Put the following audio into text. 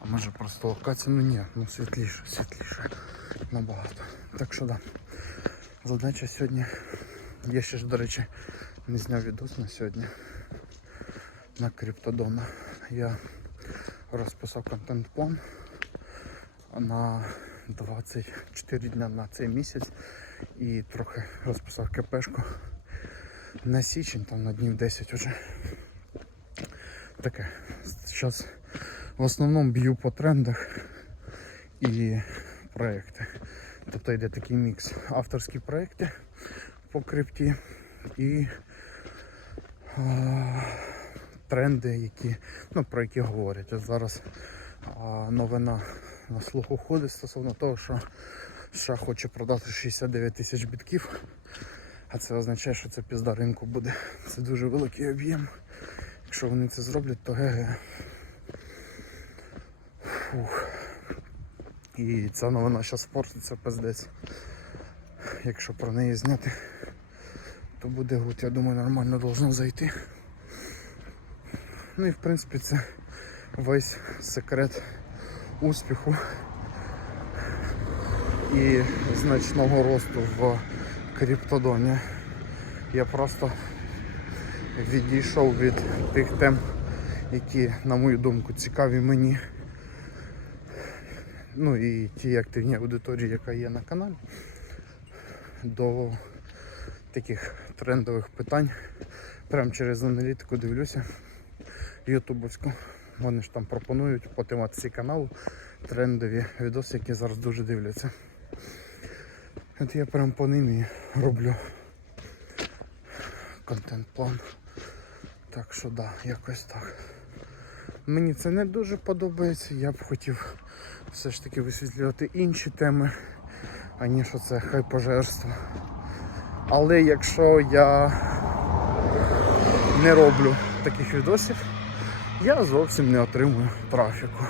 А може просто локація, ну ні, ну світліше, світліше. Набагато. Так що да. Задача сьогодні. Я ще ж, до речі, не зняв відос на сьогодні. На криптодона. Я розписав контент-план на 24 дня на цей місяць і трохи розписав КПшку на січень, там на днів 10 уже. Таке. Зараз в основному б'ю по трендах і проекти. Тобто йде такий мікс. Авторські проекти по крипті і а, тренди, які, ну, про які говорять. От зараз а, новина на слуху ходить стосовно того, що США хоче продати 69 тисяч бітків. А це означає, що це пізда ринку буде. Це дуже великий об'єм. Якщо вони це зроблять, то ГГ. Фух. І ця новина зараз спортиться пиздець. Якщо про неї зняти, то буде гуд, я думаю, нормально должно зайти. Ну і в принципі це весь секрет успіху і значного росту в криптодоні. Я просто відійшов від тих тем, які, на мою думку, цікаві мені. Ну і тій активній аудиторії, яка є на каналі, до таких трендових питань. Прямо через аналітику дивлюся ютубовську. Вони ж там пропонують по тематиці каналу трендові відоси, які зараз дуже дивляться. От я прям по ним і роблю контент-план. Так що да, якось так. Мені це не дуже подобається. Я б хотів все ж таки висвітлювати інші теми, аніж оце хай пожерство. Але якщо я не роблю таких відосів, я зовсім не отримую трафіку.